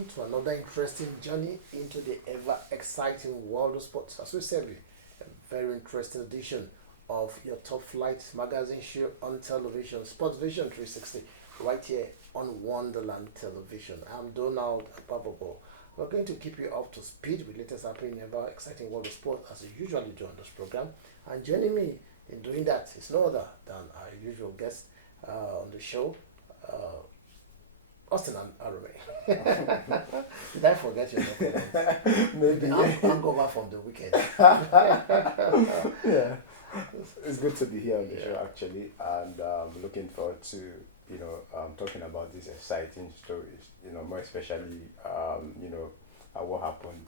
welcome to another interesting journey into the ever exciting world of sports. As we said, a very interesting edition of your top flight magazine show on television, Sports Vision 360, right here on Wonderland Television. I'm Donald Abababo. We're going to keep you up to speed with latest happening in the ever exciting world of sport as we usually do on this program. And joining me in doing that is no other than our usual guest on the show. Austin and Arome. Did I forget your name? Maybe. Hangover from the weekend. Yeah, it's good to be here on the show actually, and looking forward to talking about these exciting stories. More especially what happened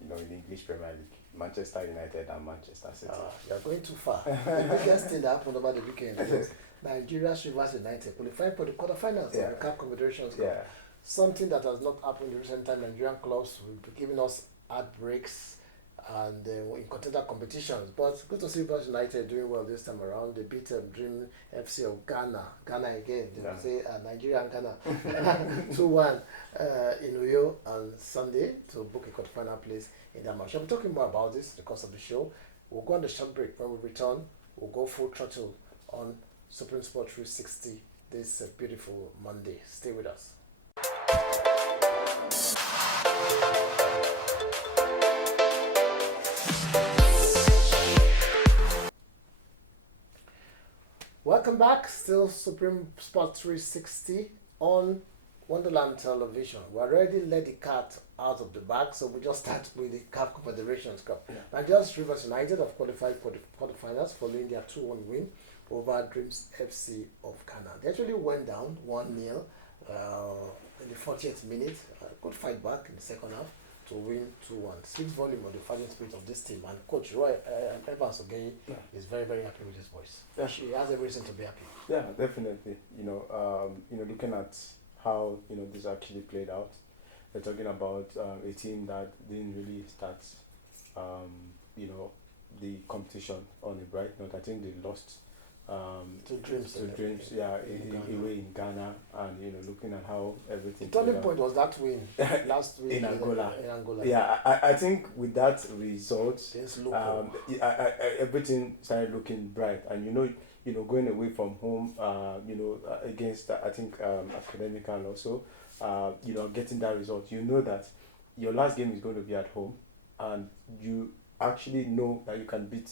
in the English Premier League, Manchester United and Manchester City. You're going too far. The biggest thing that happened over the weekend was Nigeria's Rivers United qualified for the quarterfinals of the CAF Confederations Cup. Yeah. Something that has not happened in recent time. Nigerian clubs will be giving us heartbreaks and in contender competitions. But good to see Rivers United doing well this time around. They beat Dream FC of Ghana. Ghana again. They will say Nigeria and Ghana. 2-1 in Uyo on Sunday to book a quarterfinal place in that match. I'll be talking more about this in the course of the show. We'll go on the short break. When we return, we'll go full throttle on Supreme Sport 360 this beautiful Monday. Stay with us. Welcome back. Still Supreme Sport 360 on Wonderland Television. We already let the cat out of the bag, so we just start with the CAF Confederations Cup. Nigeria's Rivers United have qualified for the quarterfinals following their 2-1 win over Dreams FC of Ghana. They actually went down 1-0 in the 40th minute. Good fight back in the second half to win 2-1. Speaks volume of the fighting spirit of this team. And Coach Roy Evans Ogeyi is very, very happy with his boys. Yeah. He has every reason to be happy. Yeah, definitely. Looking at how this actually played out, we're talking about a team that didn't really start the competition on a bright note. I think they lost to Dreams, away in Ghana, and looking at how everything. The turning point was that win last week in Angola. Yeah, I think with that result, everything started looking bright, and going away from home, against I think Academical also, getting that result, that your last game is going to be at home, and you actually know that you can beat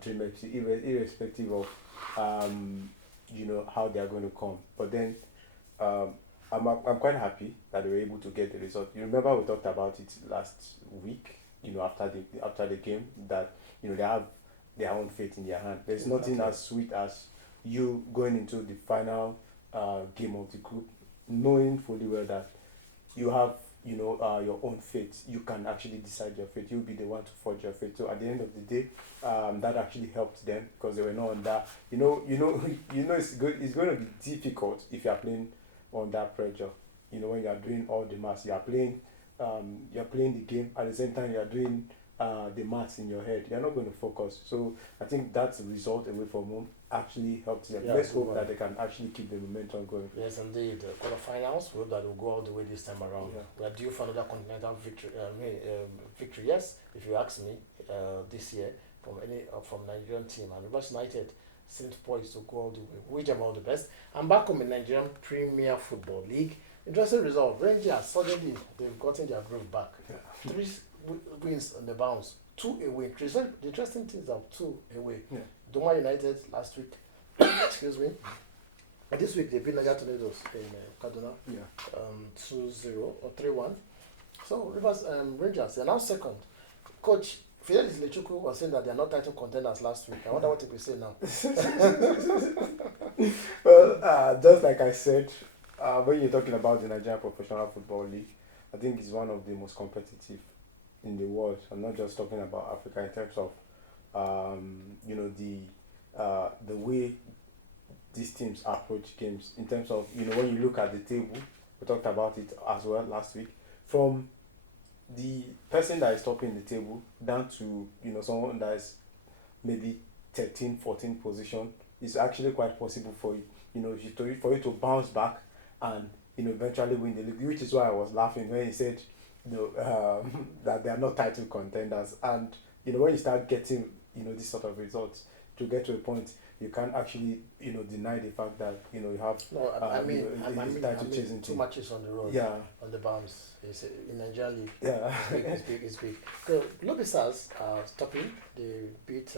Dream FC irrespective of how they are going to come. But then I'm quite happy that they were able to get the result. You remember we talked about it last week, after the game, that they have their own fate in their hand. There's nothing as sweet as you going into the final game of the group, knowing fully well that you have your own fate. You can actually decide your fate. You'll be the one to forge your fate. So at the end of the day, that actually helped them because they were not under. It's good. It's going to be difficult if you are playing under pressure. When you are doing all the maths, you are playing the game at the same time you are doing the maths in your head. You're not going to focus. So I think that result away from home actually helped them. Let's hope that they can actually keep the momentum going. Yes, indeed. The quarterfinals, we hope that will go all the way this time around. We are due for another continental victory. Victory, yes, if you ask me, this year from Nigerian team. And Rivers United seems poised to go all the way. We wish them all the best. I'm back home in Nigerian Premier Football League. Interesting result. Rangers, suddenly they've gotten their groove back. 3 wins on the bounce, 2 away. The interesting things are 2 away. Doma United last week, excuse me. And this week they beat Niger Tornadoes in Kaduna, 2-0 or 3-1. So Rangers, they're now second. Coach Fidelis Lechuku was saying that they are not title contenders last week. I wonder what he will say now. Well, just like I said, when you're talking about the Nigerian Professional Football League, I think it's one of the most competitive in the world. I'm not just talking about Africa in terms of the way these teams approach games, in terms of when you look at the table. We talked about it as well last week, from the person that is topping the table down to someone that is maybe 13, 14 position. It's actually quite possible for you for you to bounce back and eventually win the league, which is why I was laughing when he said, that they are not title contenders. And when you start getting this sort of results, to get to a point, you can't actually deny the fact that you have No, title chasing two team. matches on the road. Yeah, On the bounce. It's in Nigerian league. yeah, It's big. So Lobby Stars are stopping. They beat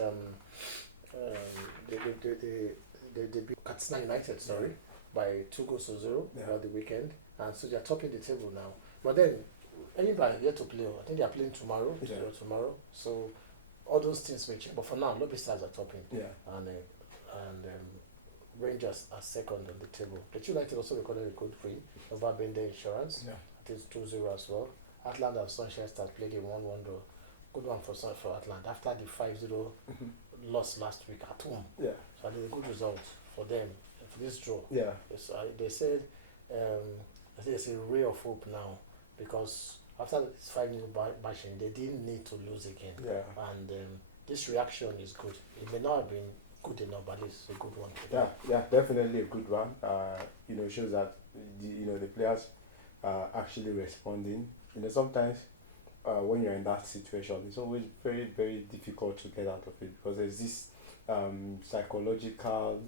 they beat Katsina United, sorry, by 2-0 Yeah. over the weekend, and so they are topping the table now. But then anybody yet to play. I think they are playing tomorrow. Yeah. Tomorrow. So all those things may change. But for now, Lobby Stars are topping, yeah, and Rangers are second on the table. The United also recorded a good win over Bende Insurance. yeah, I think it's 2-0 as well. Atlanta and Sunshine Stars played a 1-1 draw. Good one for Atlanta after the 5-0 loss last week at home. yeah, So I did a good result for them for this draw. yeah, Yes, they said I think there's a ray of hope now because after this 5-0 bashing, they didn't need to lose again. yeah. And this reaction is good. It may not have been good enough, but it's a good one. Yeah, definitely a good one. It shows that the players are actually responding. Sometimes when you're in that situation, it's always very, very difficult to get out of it because there's this psychological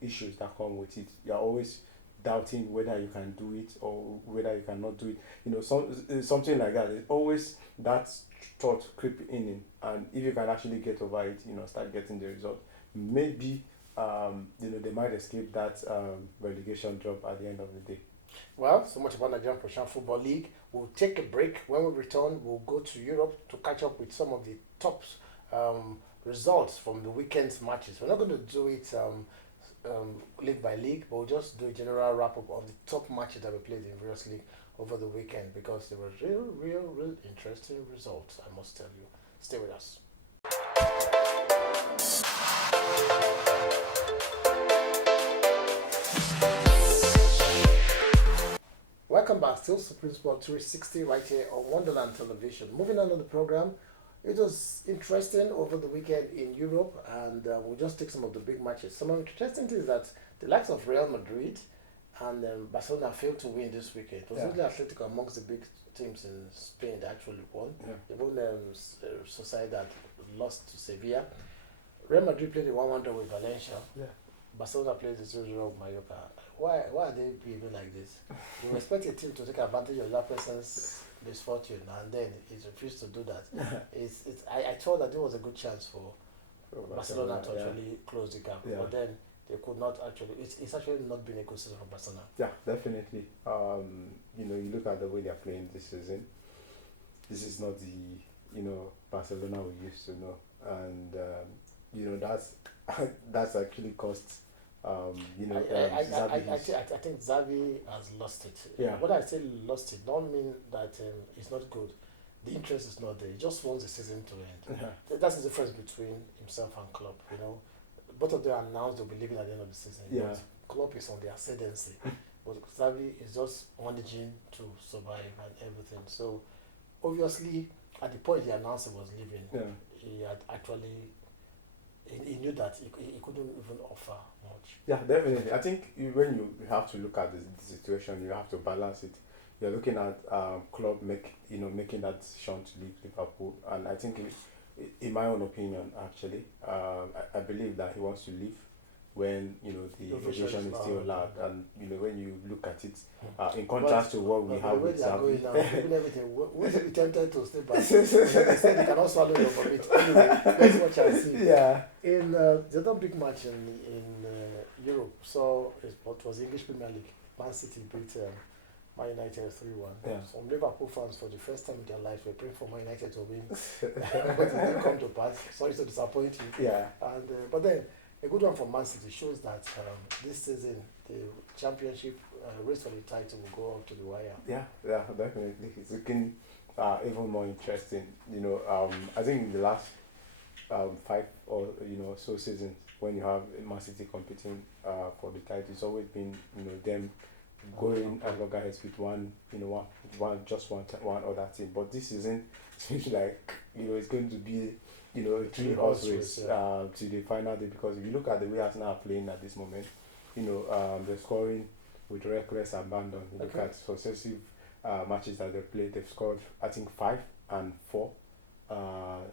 issues that come with it. You're always doubting whether you can do it or whether you cannot do it. Something like that. There's always that thought creeping in, and if you can actually get over it, start getting the result, maybe they might escape that relegation job at the end of the day. Well, so much about Nigerian Professional Football League. We'll take a break. When we return, we'll go to Europe to catch up with some of the top results from the weekend's matches. We're not going to do it league by league, but we'll just do a general wrap up of the top matches that we played in various leagues over the weekend because there were real interesting results, I must tell you. Stay with us. Welcome back, still Supreme Sport 360 right here on Wonderland Television. Moving on to the program, it was interesting over the weekend in Europe, and we'll just take some of the big matches. Some of the interesting things that the likes of Real Madrid and Barcelona failed to win this weekend. It was only Atletico amongst the big teams in Spain that actually won. Yeah. Even Sociedad lost to Sevilla. Real Madrid played a 1-1 draw with Valencia. Yeah. Barcelona plays the 0-0 with Mallorca. Why are they behaving like this? You expect a team to take advantage of that person's misfortune, and then it refused to do that. I thought that there was a good chance for Barcelona to actually close the gap, but then they could not actually. It's actually not been a good season for Barcelona. Yeah, definitely. You look at the way they're playing this season. This is not the Barcelona we used to know, and that's actually cost. I think Xavi has lost it. Yeah. When I say lost it, don't mean that it's not good. The interest is not there. He just wants the season to end. That's the difference between himself and Klopp. Both of them announced they'll be leaving at the end of the season. Yeah. But Klopp is on the ascendancy. But Xavi is just managing to survive and everything. So obviously, at the point he announced he was leaving, he had actually. He knew that he couldn't even offer much. Yeah, definitely. I think when you have to look at the situation, you have to balance it. You're looking at Klopp making that decision to leave Liverpool, and I think, in my own opinion, actually, I believe that he wants to leave when the aviation is still allowed, and when you look at it, in contrast to what we have with Xavi. Would you be tempted to stay back? They said they cannot swallow your vomit. Anyway, let's watch and see. Yeah. In the other big match in Europe, so it was English Premier League. Man City beat Man United 3-1. Yeah. Some Liverpool fans, for the first time in their life, were praying for Man United to win, but it didn't come to pass. Sorry to disappoint you. Yeah. And but then. A good one for Man City shows that this season the championship race for the title will go up to the wire. Yeah, definitely. It's looking even more interesting. I think in the last 5 or so seasons, when you have Man City competing for the title, it's always been them going at loggerheads with one other team. But this season it seems like it's going to be a three-horse race to the final day, because if you look at the way Arsenal are playing at this moment, they're scoring with reckless abandon. You look Okay. at successive matches that they played, they've scored, I think, 5 and 4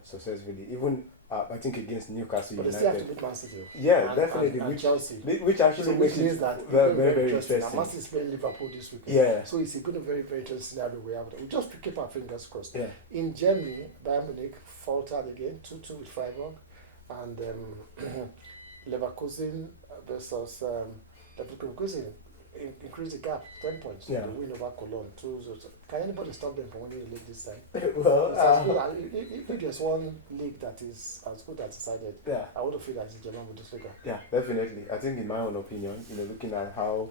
successfully. Even I think against Newcastle But they still have to United. beat Man City. Yeah, and, definitely. and Chelsea. Which actually So makes which means it that it's very, going very, very interesting. interesting. And Man City is playing Liverpool this weekend. Yeah, So it's going to be a very, very interesting scenario we have. We just keep our fingers crossed. yeah, In Germany, Bayern Munich faltered again, 2-2 with Freiburg. And Leverkusen versus Leverkusen increased the gap 10 points. Yeah. The win over Cologne 2-0. Can anybody stop them from winning the league this time? well, It's as good as, if there's one league that is as good as decided, yeah, I would feel that it's German Bundesliga. yeah, definitely. I think, in my own opinion, looking at how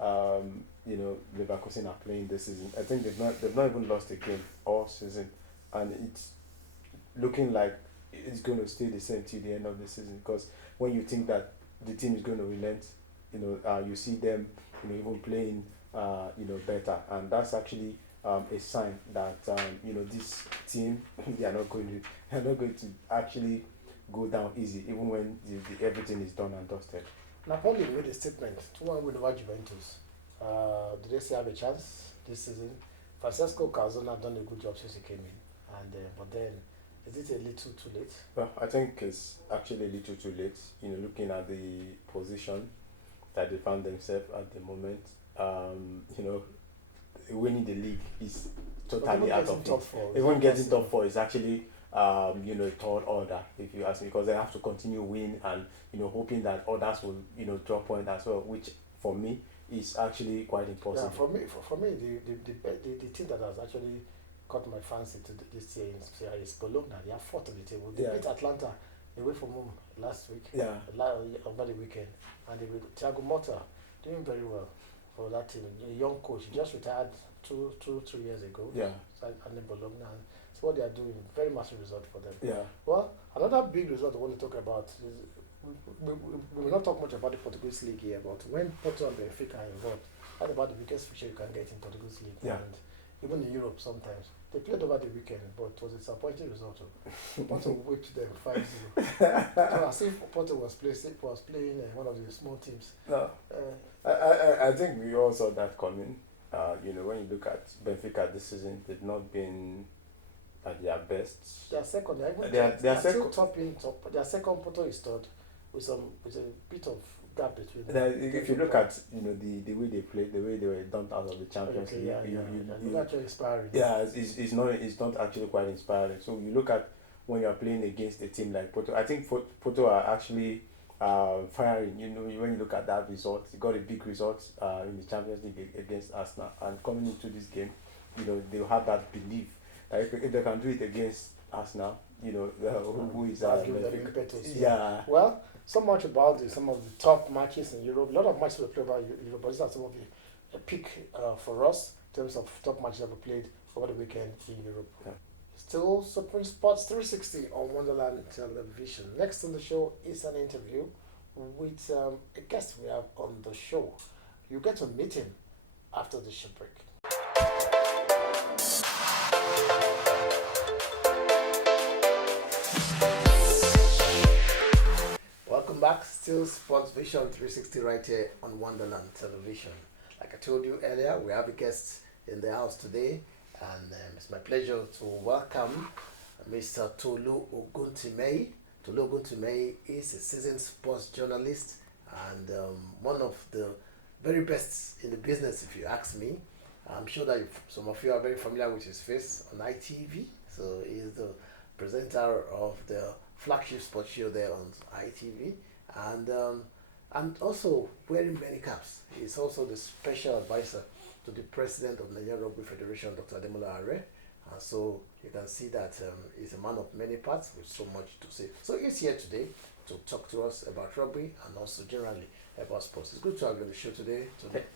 Leverkusen are playing this season, I think they've not even lost a game all season, and it's looking like it's going to stay the same till the end of the season. Because when you think that the team is going to relent, you see them, even playing, better, and that's actually a sign that this team they are not going to actually go down easy, even when everything is done and dusted. Napoli made a statement 2-1 win over Juventus. Do they still have a chance this season? Francesco Calzona have done a good job since he came in, and but then is it a little too late? Well, I think it's actually a little too late. Looking at the position that they found themselves at the moment, winning the league is totally out of it. Even getting top four is actually, third order, if you ask me, because they have to continue win and hoping that others will drop point as well, which for me is actually quite impossible. Yeah, for me, the team that has actually caught my fancy to this year is Bologna. They are fourth on the table. They beat Atlanta away from home last week. Yeah. Over the weekend, and they with Thiago Motta doing very well for that team. A young coach, he just retired 3 years ago. Yeah. And then Bologna, and so what they are doing, very massive result for them. Yeah. Well, another big result I want to talk about is we will not talk much about the Portuguese league here, but when Porto and Benfica are involved, that's about the biggest fixture you can get in Portuguese league. Yeah. And even in Europe sometimes. They played over the weekend, but it was a disappointing result. Porto whipped them 5-0. So as if Porto was playing one of the small teams. No, I think we all saw that coming. When you look at Benfica this season, they've not been at their best. They are second. They are still top. Their second, Porto is third, with a bit of gap between them. If you look at the way they played, the way they were dumped out of the Champions League, it's actually inspiring. Yeah, it's not actually quite inspiring. So you look at when you are playing against a team like Porto. I think Porto are actually firing. When you look at that result, they got a big result in the Champions League against Arsenal, and coming into this game, they'll have that belief that if they can do it against Arsenal, who is yeah. Well, so much about some of the top matches in Europe. A lot of matches we play about Europe, but these are some of the pick for us in terms of top matches that we played over the weekend in Europe. Yeah. Still Supreme Sports 360 on Wonderland Television. Next on the show is an interview with a guest we have on the show. You get to meet him after the short break. Welcome back. Still Sports Vision 360 right here on Wonderland Television. Like I told you earlier, we have a guest in the house today, and it's my pleasure to welcome Mr. Tolu Oguntimei. Tolu Oguntimei is a seasoned sports journalist and one of the very best in the business, if you ask me. I'm sure that some of you are very familiar with his face on ITV. So he's the presenter of the flagship sports show there on ITV, and also wearing many caps. He's also the special advisor to the president of Nigerian Rugby Federation, Dr. Ademola Are. And so you can see that he's a man of many parts with so much to say. So he's here today to talk to us about rugby and also generally about sports. It's good to have you on the show today.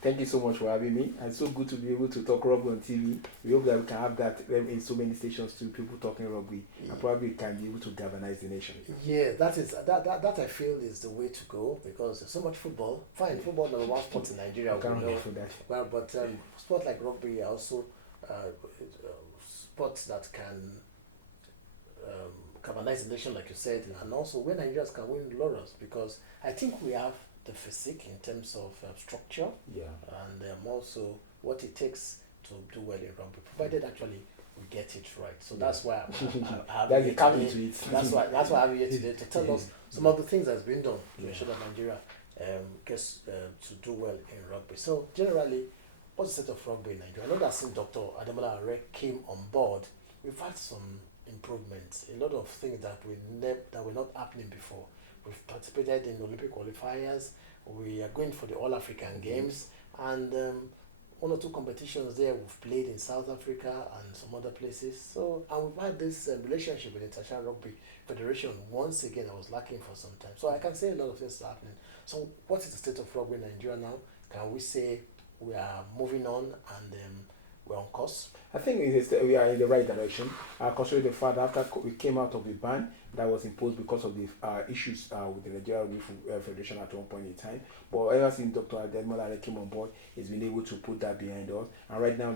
Thank you so much for having me. And it's so good to be able to talk rugby on TV. We hope that we can have that in so many stations too, people talking rugby, and probably can be able to galvanize the nation. Yeah, that I feel is the way to go, because there's so much football. Fine, football number one sport in Nigeria. For that. Well, but sports like rugby are also sports that can galvanize the nation, like you said, and also where Nigerians can win laurels, because I think we have the physique in terms of structure, Yeah. and also what it takes to do well in rugby, provided actually we get it right. So that's why I have That's you the caveat today. to it. That's why I have you here today to tell us some of the things that's been done to Yeah. ensure that Nigeria gets to do well in rugby. So generally, what's the state of rugby in Nigeria? I know that since Dr. Ademola Are came on board, we've had some improvements. A lot of things that that were not happening before. We've participated in Olympic qualifiers. We are going for the All African Games, and one or two competitions there we've played in South Africa and some other places. So, and we've had this relationship with the International Rugby Federation. Once again, I was lacking for some time. So I can say a lot of things are happening. So what is the state of rugby in Nigeria now? Can we say we are moving on and we're on course? I think we are in the right direction. Considering the fact that after we came out of the ban that was imposed because of the issues with the Nigeria Rugby Federation at one point in time, but ever since Dr. Ademola Are came on board, he's been able to put that behind us. And right now,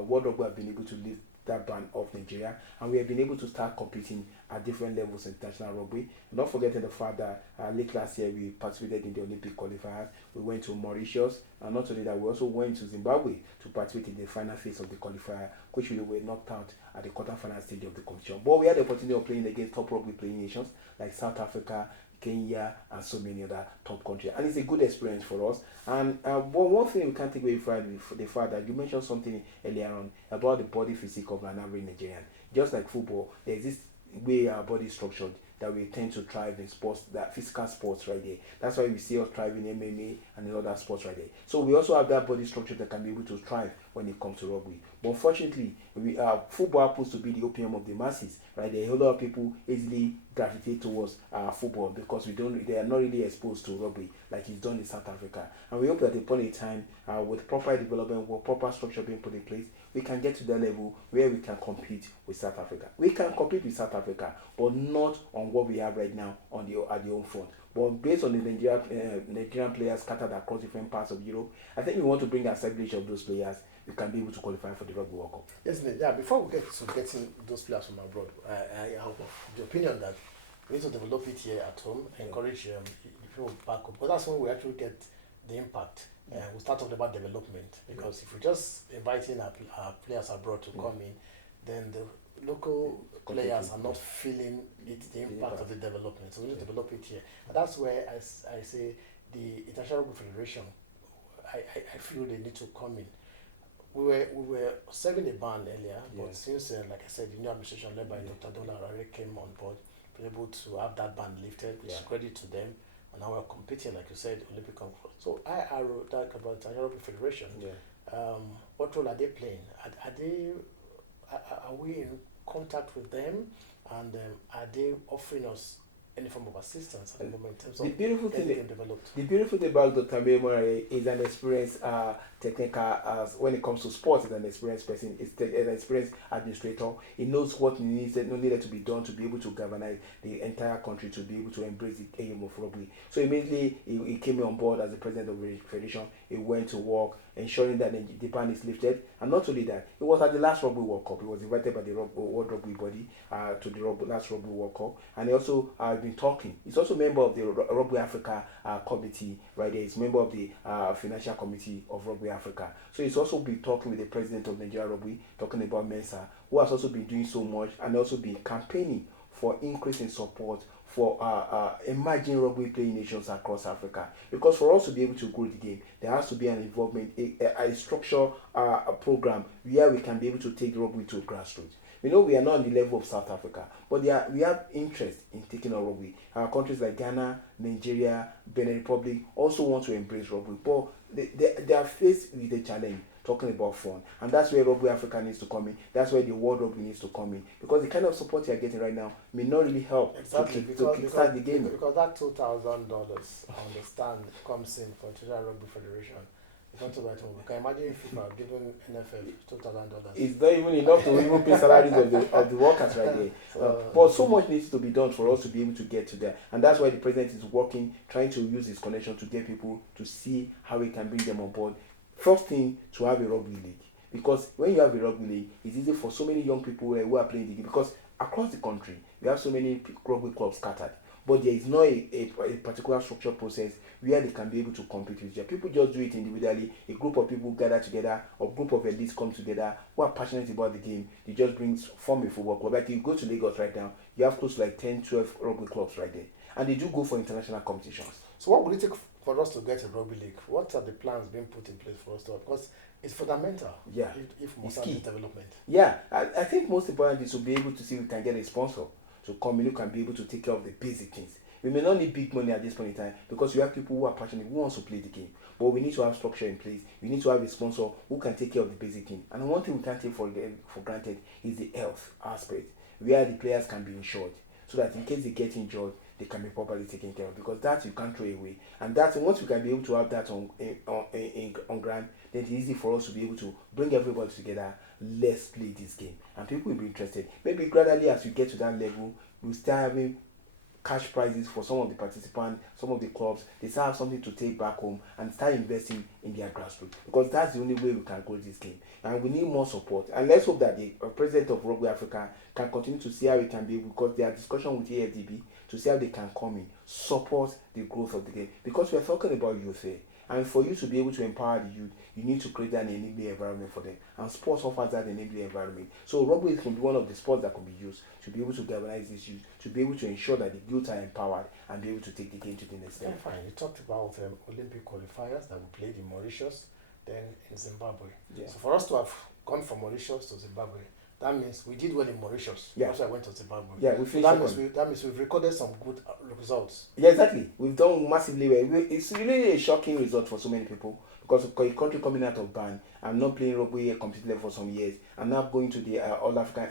World Rugby have been able to lift that ban of Nigeria, and we have been able to start competing at different levels in international rugby. Not forgetting the fact that late last year we participated in the Olympic qualifiers. We went to Mauritius, and not only that, we also went to Zimbabwe to participate in the final phase of the qualifier, which we were knocked out at the quarter-final stage of the competition. But we had the opportunity of playing against top rugby playing nations like South Africa, Kenya, and so many other top countries, and it's a good experience for us. And one thing we can't take away from the fact that you mentioned something earlier on about the body physique of an average Nigerian. Just like football, there's this way our body is structured that we tend to thrive in sports, that physical sports right there. That's why we see us thrive in MMA and in other sports right there. So we also have that body structure that can be able to thrive when it comes to rugby. But unfortunately, football happens to be the opium of the masses, right there. A whole lot of people easily gravitate towards football because they are not really exposed to rugby like it's done in South Africa. And we hope that upon a time, with proper development, with proper structure being put in place, we can get to the level where we can compete with South Africa. We can compete with South Africa, but not on what we have right now at the home front. But based on the Nigerian players scattered across different parts of Europe, I think we want to bring a assemblage of those players. We can be able to qualify for the Rugby World Cup. Yes, yeah. Before we get to getting those players from abroad, I have the opinion that we need to develop it here at home, encourage people back up, because that's when we actually get the impact. We start talking about development, because if we're just inviting our players abroad to come in, then the local players are not feeling it, the impact of the development. So we need to develop it here. And that's where I say the International Rugby Federation, I feel they need to come in. We were serving a ban earlier, but since, like I said, the new administration led by Dr. Ademola Are came on board, been able to have that ban lifted, which is credit to them. And now we're competing, like you said, Olympic conference. So I wrote that about the International Rugby Federation. What role are they playing? Are we in contact with them, and are they offering us any form of assistance at the moment in terms of getting them developed? The beautiful thing about Dr. Ademola Are is an experienced technical, when it comes to sports, is an experienced person, is an experienced administrator. He knows what needed to be done to be able to galvanize the entire country to be able to embrace the aim of rugby. So immediately he came on board as the president of the federation. He went to work, ensuring that the ban is lifted. And not only that, it was at the last Rugby World Cup. He was invited by the World Rugby Body to the last Rugby World Cup. And he also been talking. He's also a member of the Rugby Africa committee, right there. He's a member of the financial committee of Rugby Africa. So he's also been talking with the president of Nigeria Rugby, talking about Mensa, who has also been doing so much and also been campaigning for increase in support for emerging rugby playing nations across Africa. Because for us to be able to grow the game, there has to be an involvement, a structure, a program where we can be able to take rugby to grassroots. We know we are not on the level of South Africa, but we have interest in taking on rugby. Countries like Ghana, Nigeria, Benin Republic also want to embrace rugby, but they are faced with a challenge, talking about fun. And that's where Rugby Africa needs to come in. That's where the World Rugby needs to come in. Because the kind of support you are getting right now may not really help to kickstart the game. Because that $2,000, I understand, comes in for International Rugby Federation. It's not about home. Can you imagine if FIFA given NFF $2,000? It's not even enough to even pay salaries of the workers right there. But so much needs to be done for us to be able to get to there. And that's why the president is working, trying to use his connection to get people to see how we can bring them on board. First thing, to have a rugby league. Because when you have a rugby league, it's easy for so many young people who are playing the game. Because across the country, we have so many rugby clubs scattered. but there is not a particular structured process where they can be able to compete with each other. People just do it individually. A group of people gather together, or group of elites come together who are passionate about the game. They just form a football club. Like you go to Lagos right now, you have close to like 10, 12 rugby clubs right there. And they do go for international competitions. So what would it take for us to get a rugby league? What are the plans being put in place for us to? Because it's fundamental. Yeah, if it's Mossad key. is development. Yeah, I think most important is to be able to see if we can get a sponsor to come in who can be able to take care of the basic things. We may not need big money at this point in time because we have people who are passionate, who wants to play the game. But we need to have structure in place. We need to have a sponsor who can take care of the basic thing. And one thing we can't take for granted is the health aspect, where the players can be insured, so that in case they get injured, they can be properly taken care of. Because that you can't throw away. And that once we can be able to have that on ground, then it's easy for us to be able to bring everybody together. Let's play this game, and people will be interested. Maybe gradually, as we get to that level, we'll start having cash prizes for some of the participants, some of the clubs. They start have something to take back home and start investing in their grassroots, because that's the only way we can grow this game. And we need more support. And let's hope that the president of Rugby Africa can continue to see how it can be, because there are discussions with AFDB to see how they can come in, support the growth of the game. Because we are talking about youth here. And for you to be able to empower the youth, you need to create an enabling environment for them. And sports offers that enabling environment. So rugby can be one of the sports that can be used to be able to galvanize this youth, to be able to ensure that the youth are empowered and be able to take the game to the next level. Yeah, fine. You talked about Olympic qualifiers that we played in Mauritius, then in Zimbabwe. Yeah. So for us to have gone from Mauritius to Zimbabwe, that means we did well in Mauritius. Yeah. That's why I went to Zimbabwe. Yeah, we finished that means we've recorded some good results. Yeah, exactly. We've done massively well. It's really a shocking result for so many people, because a country coming out of ban and not playing rugby at competitive level for some years, and now going to the All African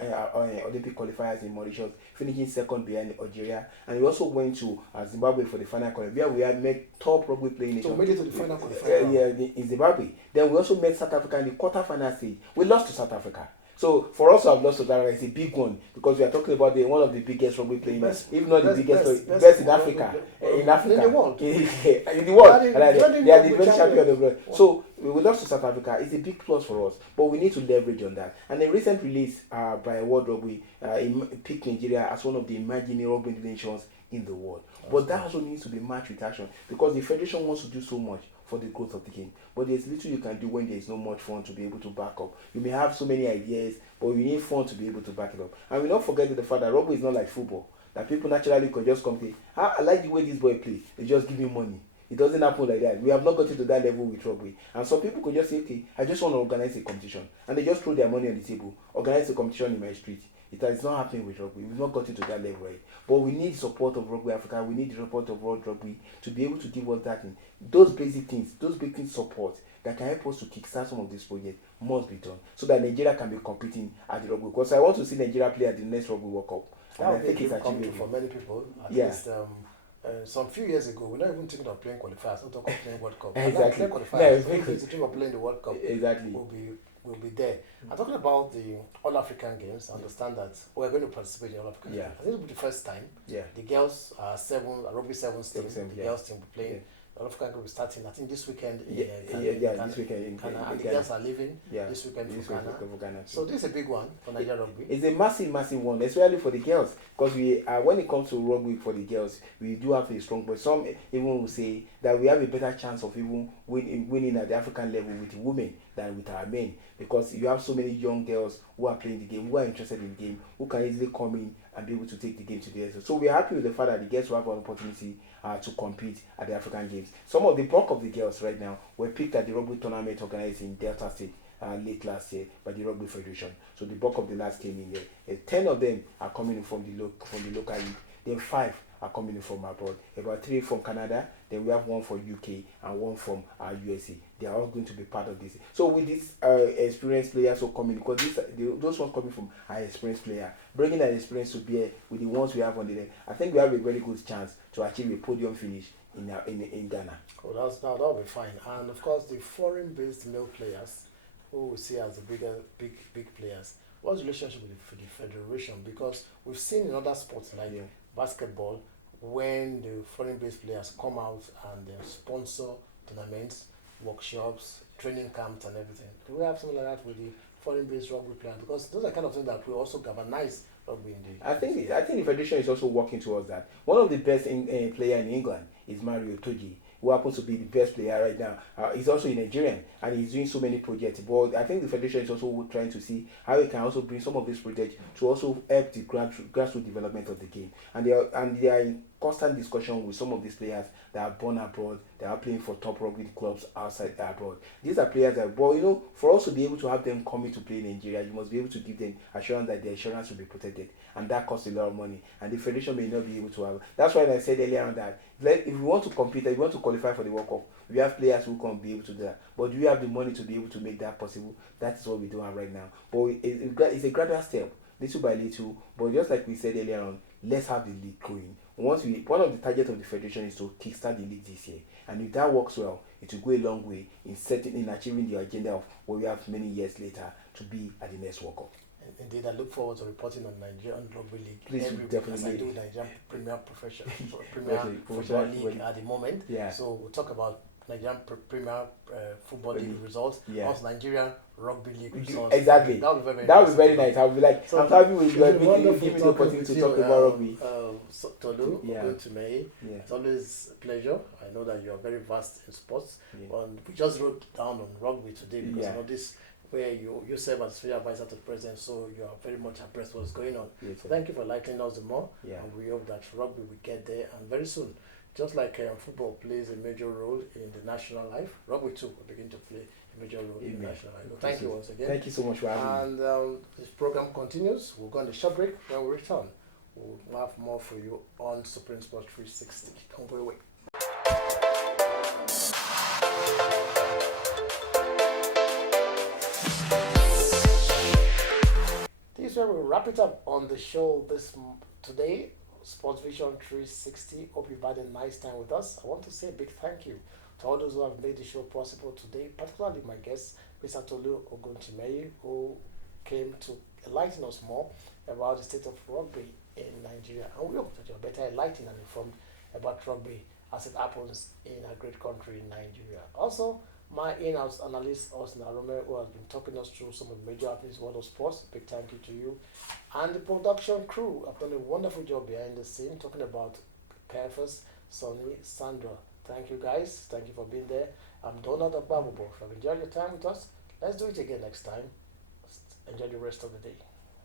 Olympic qualifiers in Mauritius, finishing second behind Algeria, and we also went to Zimbabwe for the final qualifier, where we had met top rugby playing nations. So we made it to the final qualifier. In Zimbabwe. Then we also met South Africa in the quarter-final stage. We lost to South Africa. So for us to have lost to Ghana is a big one, because we are talking about one of the biggest rugby playing, if not the biggest, best in Africa, in the world, in the world. They are the great champion of the world. So we lost to South Africa. It's a big plus for us, but we need to leverage on that. And a recent release by World Rugby picked Nigeria as one of the emerging rugby nations in the world. But that also needs to be matched with action, because the federation wants to do so much for the growth of the game, but there's little you can do when there is no much fund to be able to back up. You may have so many ideas, but you need fund to be able to back it up. And we don't forget the fact that rugby is not like football, that people naturally could just come to, I like the way this boy play, they just give me money. It doesn't happen like that. We have not gotten to that level with rugby. And some people could just say, okay, I just want to organize a competition, and they just throw their money on the table, organize a competition in my street. It is not happening with rugby. We've not gotten to that level, right? But we need support of Rugby Africa. We need the support of World Rugby to be able to give us that thing. Those basic things, those basic support that can help us to kickstart some of these projects must be done, so that Nigeria can be competing at the rugby. Because I want to see Nigeria play at the next Rugby World Cup. And I think it's achievable for many people. At Yeah. least, some few years ago, we're not even thinking of playing qualifiers, not talking of playing World Cup. Exactly. Playing Yeah, qualifiers, exactly. the dream of playing the World Cup Exactly. will be there. I'm talking about the All African Games. I understand that we're going to participate in All African Yeah. Games. I think it will be the first time. Yeah. The girls are rugby sevens team. Seven, The yeah. girls team will play. Yeah. All African Games will be starting, I think, this weekend. In, This weekend in Ghana, and the Ghana. girls are leaving Yeah. this weekend This for Ghana. weekend for Ghana. So this is a big one for Nigeria rugby. It's a massive one, especially for the girls, because we when it comes to rugby for the girls, we do have a strong. But some even will say that we have a better chance of even winning at the African level with the women than with our men, because you have so many young girls who are playing the game, who are interested in the game, who can easily come in and be able to take the game to the end. So we are happy with the fact that the girls will have an opportunity to compete at the African Games. Some of the bulk of the girls right now were picked at the rugby tournament organized in Delta State late last year by the Rugby Federation. So the bulk of the lads came in here. 10 of them are coming in from the local league. Then 5 are coming in from abroad. About 3 from Canada. Then we have 1 for UK and 1 from USA. They are all going to be part of this. So with these experienced players who come in, because those ones coming from our experienced player, bringing that experience to bear with the ones we have on the line, I think we have a very good chance to achieve a podium finish in Ghana. Oh, that'll be fine. And of course, the foreign-based male players, who we see as the big players, what's the relationship with the federation? Because we've seen in other sports like basketball, when the foreign-based players come out and they sponsor tournaments, workshops, training camps, and everything. Do we have something like that with the foreign-based rugby players? Because those are kind of things that we also galvanize rugby in the. I think the federation is also working towards that. One of the best player in England is Mario Toji, who happens to be the best player right now. He's also a Nigerian and he's doing so many projects. But I think the federation is also trying to see how we can also bring some of these projects to also help the grassroots development of the game. And they are in constant discussion with some of these players that are born abroad, that are playing for top rugby clubs outside abroad. These are players that, but for us to be able to have them coming to play in Nigeria, you must be able to give them assurance that their insurance will be protected, and that costs a lot of money. And the federation may not be able to have. That's why I said earlier on that if we want to compete, if we want to qualify for the World Cup, we have players who can be able to do that. But do we have the money to be able to make that possible? That is what we don't have right now. But it's a gradual step, little by little. But just like we said earlier on, let's have the league going. One of the targets of the federation is to kickstart the league this year, and if that works well, it will go a long way in achieving the agenda of what we have many years later to be at the next World Cup. Indeed, I look forward to reporting on Nigerian Rugby League Please, every week definitely. as I do Nigerian Premier Football League at the moment. Yeah. So we'll talk about Nigerian Premier Football League results. Yeah. Also Nigerian Rugby League results. Exactly. That would be very nice. I'll be like, So I'm happy with you. it's been Give me wonderful the talking opportunity with to you, talk about rugby. Tolu, Yeah. Oguntumeye. Yeah. It's always a pleasure. I know that you are very vast in sports. Yeah. And we just wrote down on rugby today because Yeah. this where you serve as special advisor to the president, so you are very much abreast of what's going on. Yes, So thank you for lightening us the more, Yeah. and we hope that rugby will get there and very soon. Just like football plays a major role in the national life, rugby too will begin to play a major role in the Amen. national life. So thank you once again. Thank you so much for having me. And this program continues. We'll go on the short break. When we return, we'll have more for you on Supreme Sports 360. Don't go away. This is where we wrap it up on the show today. Sports Vision 360. Hope you've had a nice time with us. I want to say a big thank you to all those who have made the show possible today, particularly my guest, Mr. Tolu Oguntumeye, who came to enlighten us more about the state of rugby in Nigeria. And we hope that you're better enlightened and informed about rugby as it happens in a great country in Nigeria. Also, my in-house analyst, Austin Arome, who has been talking us through some of the major happenings in the world of sports. Big thank you to you. And the production crew have done a wonderful job behind the scene, talking about Caiaphas, Sonny, Sandra. Thank you guys. Thank you for being there. I'm Donald Akbabubo. If you've enjoyed your time with us, let's do it again next time. Enjoy the rest of the day.